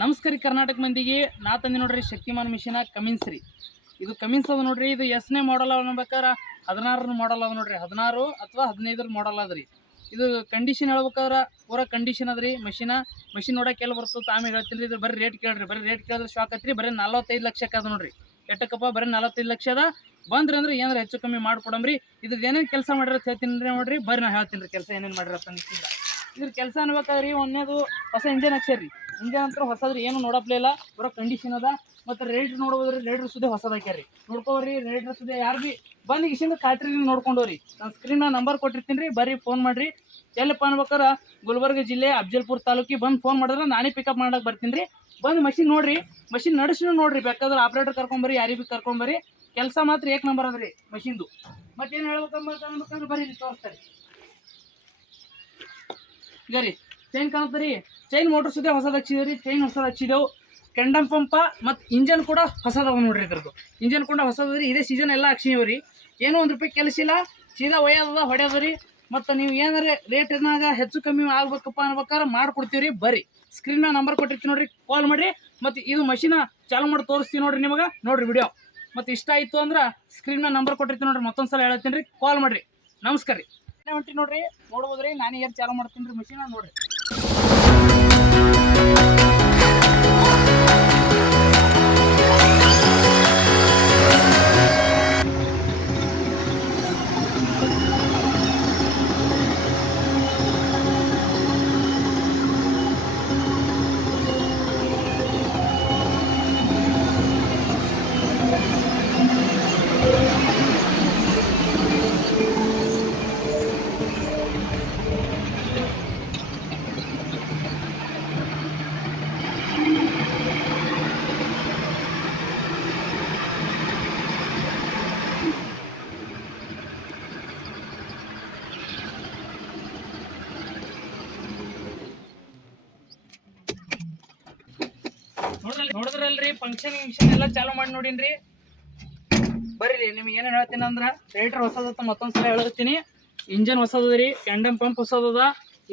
ನಮಸ್ಕಾರ ಕರ್ನಾಟಕ ಮಂದಿಗೆ ನಾ ತಂದಿ ನೋಡ್ರಿ ಶಕ್ತಿಮಾನ್ ಮಿಷಿನ ಕಮಿನ್ಸ್ ರೀ. ಇದು ಕಮಿನ್ಸ್ ಅದ ನೋಡ್ರಿ. ಇದು ಎಸ್ನೇ ಮಾಡಲ್ ಅನ್ಬೇಕಾದ್ರೆ 16 ಮಾಡಲ್ ಅದ ನೋಡ್ರಿ. 16 ಅಥವಾ 15 ಮಾಡಲ್ ಅದ ರೀ. ಇದು ಕಂಡೀಷನ್ ಹೇಳ್ಬೇಕಾದ್ರೆ ಪೂರಾ ಕಂಡೀಷನ್ ಅದ ರೀ. ಮಷಿನ್ ನೋಡಕ್ಕೆ ಎಲ್ಲಿ ಬರ್ತದೆ ಆಮೇಲೆ ಹೇಳ್ತೀನಿ ರೀ. ಇದು ಬರೀ ರೇಟ್ ಕೇಳ್ರಿ. ಬರೀ ರೇಟ್ ಕೇಳಿದ್ರೆ ಶಾಕ್ ಐತ್ರಿ. ಬರೀ 45 ಲಕ್ಷಕ್ಕೆ ಅದ ನೋಡ್ರಿ. ಎಟ್ಟಕ್ಕಪ್ಪ ಬರೀ 45 ಲಕ್ಷ ಅದ. ಬಂದ್ರಿ ಅಂದ್ರೆ ಏನಾರ ಹೆಚ್ಚು ಕಮ್ಮಿ ಮಾಡ್ಕೊಡಮ್ರಿ. ಇದ್ರ ಏನೇನು ಕೆಲಸ ಮಾಡಿರತ್ತೆ ಹೇಳ್ತೀನಿ ರೀ. ನೋಡ್ರಿ ಬರ್ರಿ ನಾ ಹೇಳ್ತೀನಿ ರೀ ಕೆಲಸ ಏನೇನು ಮಾಡಿರತ್ತೆ ಅಂತಿಲ್ಲ. ಇದ್ರ ಕೆಲಸ ಅನ್ಬೇಕಾದ್ರಿ ಒಂದೇದು ಹೊಸ ಇಂಜನ್ ಹಾಕ್ಸ್ಯಾರಿ. ಇಂಜನ್ ಅಂತ ಹೊಸದ್ರಿ, ಏನು ನೋಡಪ್ಲೇ ಇಲ್ಲ, ಬರೋ ಕಂಡೀಷನ್ ಅದ. ಮತ್ತು ರೇಟ್ ನೋಡ್ಬೋದ್ರಿ. ರೇಟ್ರ್ ಸುದ್ದಿ ಹೊಸದು ಹಾಕ್ಯಾರಿ. ನೋಡ್ಕೋರಿ ರೇಟ್ರ್ ಸುದ್ದಿ ಯಾರು ಭೀ ಬಂದು ಇಶಿಂದ ಖಾತ್ರಿ ನೋಡ್ಕೊಂಡೋರಿ. ನಾನು ಸ್ಕ್ರೀನ್ ನಂಬರ್ ಕೊಟ್ಟಿರ್ತೀನಿ ರೀ. ಬರ್ರಿ ಫೋನ್ ಮಾಡಿರಿ. ಎಲ್ಲಪ್ಪ ಅನ್ಬೇಕಾರೆ ಗುಲ್ಬರ್ಗ ಜಿಲ್ಲೆ ಅಫ್ಜಲ್ಪುರ ತಾಲೂಕಿಗೆ ಬಂದು ಫೋನ್ ಮಾಡಿದ್ರೆ ನಾನೇ ಪಿಕಪ್ ಮಾಡಕ್ಕೆ ಬರ್ತೀನಿ ರೀ. ಬಂದು ಮಷಿನ್ ನೋಡ್ರಿ, ಮಷಿನ್ ನಡೆಸಿ ನೋಡ್ರಿ. ಬೇಕಾದ್ರೆ ಆಪ್ರೇಟರ್ ಕರ್ಕೊಂಬರಿ, ಯಾರಿಗೆ ಭೀ ಕರ್ಕೊಂಬರಿ. ಕೆಲಸ ಮಾತ್ರ ಏಕ್ ನಂಬರ್ ಅದ ರೀ ಮಷಿನ್ದು. ಮತ್ತೇನು ಹೇಳ್ಬೇಕಂದ್ರೆ ಬರ್ರಿ ತೋರಿಸ್ತಾರೆ. ಈಗ ರೀ ಚೈನ್ ಕಾಣುತ್ತೆ. ಚೈನ್ ಮೋಟ್ರ್ ಸುದ್ದಿ ಹೊಸದು ಹಚ್ಚಿದೇವೆ ರೀ. ಚೈನ್ ಹೊಸದು ಹಚ್ಚಿದೆವು. ಕೆಂಡಮ್ ಪಂಪ ಮತ್ತು ಇಂಜನ್ ಕೂಡ ಹೊಸದವ ನೋಡ್ರಿ. ಇದ್ರದ್ದು ಇಂಜನ್ ಕೂಡ ಹೊಸದ ರೀ. ಇದೇ ಸೀಸನ್ ಎಲ್ಲ ಹಾಕ್ಸಿದೇವೆ ರೀ. ಏನೋ ₹1 ಕೆಲಸ ಇಲ್ಲ, ಸೀದಾ ಒಯ್ಯೋದ ಹೊಡ್ಯೋದ ರೀ. ಮತ್ತು ನೀವು ಏನಾರ ರೇಟ್ನಾಗ ಹೆಚ್ಚು ಕಮ್ಮಿ ಆಗ್ಬೇಕಪ್ಪ ಅನ್ಬೇಕಾದ್ರೆ ಮಾಡ್ಕೊಡ್ತೀವಿ ರೀ. ಬರ್ರಿ ಸ್ಕ್ರೀನ್ ನಂಬರ್ ಕೊಟ್ಟಿರ್ತೀವಿ ನೋಡ್ರಿ, ಕಾಲ್ ಮಾಡಿರಿ. ಮತ್ತು ಇದು ಮಷಿನ ಚಾಲು ಮಾಡಿ ತೋರಿಸ್ತೀವಿ ನೋಡ್ರಿ ನಿಮಗೆ. ನೋಡ್ರಿ ವಿಡಿಯೋ ಮತ್ತು ಇಷ್ಟ ಆಯಿತು ಅಂದ್ರೆ ಸ್ಕ್ರೀನ್ ನಂಬರ್ ಕೊಟ್ಟಿರ್ತೀವಿ ನೋಡ್ರಿ. ಮತ್ತೊಂದು ಸಲ ಹೇಳ್ತೀನಿ ರೀ, ಕಾಲ್ ಮಾಡಿರಿ. ನಮಸ್ಕಾರ ರೀ. ಹೊಂಟಿ ನೋಡ್ರಿ, ನೋಡ್ಬೋದ್ರಿ. ನಾನು ಏನು ಚಾಲು ಮಾಡ್ತೀನಿ ರೀ ಮಷಿನ ನೋಡ್ರಿ. ನೋಡಿದ್ರಲ್ರಿ ಫಂಕ್ಷನ್ ಎಲ್ಲ ಚಾಲು ಮಾಡಿ ನೋಡಿನ್ರಿ. ಬರ್ರಿ ನಿಮ್ಗೆ ಏನೇನು ಹೇಳ್ತೀನಿ ಅಂದ್ರೆ ರೇಟ್ರ್ ಹೊಸದತ್ತ ಮತ್ತೊಂದ್ಸಲ ಹೇಳ್ತೀನಿ. ಇಂಜನ್ ಹೊಸದ ರೀ, ಕ್ಯಾಂಡಮ್ ಪಂಪ್ ಹೊಸದದ,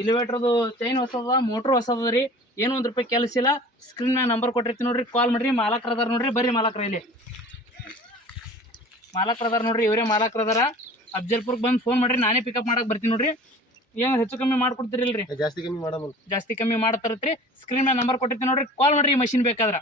ಎಲಿವೇಟ್ರದು ಚೈನ್ ಹೊಸದ, ಮೋಟ್ರ್ ಹೊಸದ ರೀ. ಏನೂ ₹1 ಕೆಲಸ ಇಲ್ಲ. ಸ್ಕ್ರೀನ್ ಮ್ಯಾಗ ನಂಬರ್ ಕೊಟ್ಟಿರ್ತೀನಿ ನೋಡ್ರಿ, ಕಾಲ್ ಮಾಡಿರಿ. ಮಾಲಕ್ರದಾರ ನೋಡ್ರಿ, ಬರ್ರಿ ಮಾಲಕ್ರ ಇಲ್ಲಿ ಮಾಲಕ್ರದಾರ ನೋಡ್ರಿ. ಇವರೇ ಮಾಲಕ್ರದಾರ. ಅಫ್ಜಲ್ಪುರ್ಗೆ ಬಂದು ಫೋನ್ ಮಾಡಿರಿ, ನಾನೇ ಪಿಕಪ್ ಮಾಡಕ್ಕೆ ಬರ್ತೀನಿ ನೋಡ್ರಿ. ಏನು ಹೆಚ್ಚು ಕಮ್ಮಿ ಮಾಡ್ಕೊಡ್ತೀರಿಲ್ರಿ? ಜಾಸ್ತಿ ಕಮ್ಮಿ ಮಾಡ್ತಾರತ್ರಿ. ಸ್ಕ್ರೀನ್ ಮ್ಯಾಗ ನಂಬರ್ ಕೊಟ್ಟಿರ್ತೀನಿ ನೋಡ್ರಿ, ಕಾಲ್ ಮಾಡಿರಿ. ಮಷಿನ್ ಬೇಕಾದ್ರೆ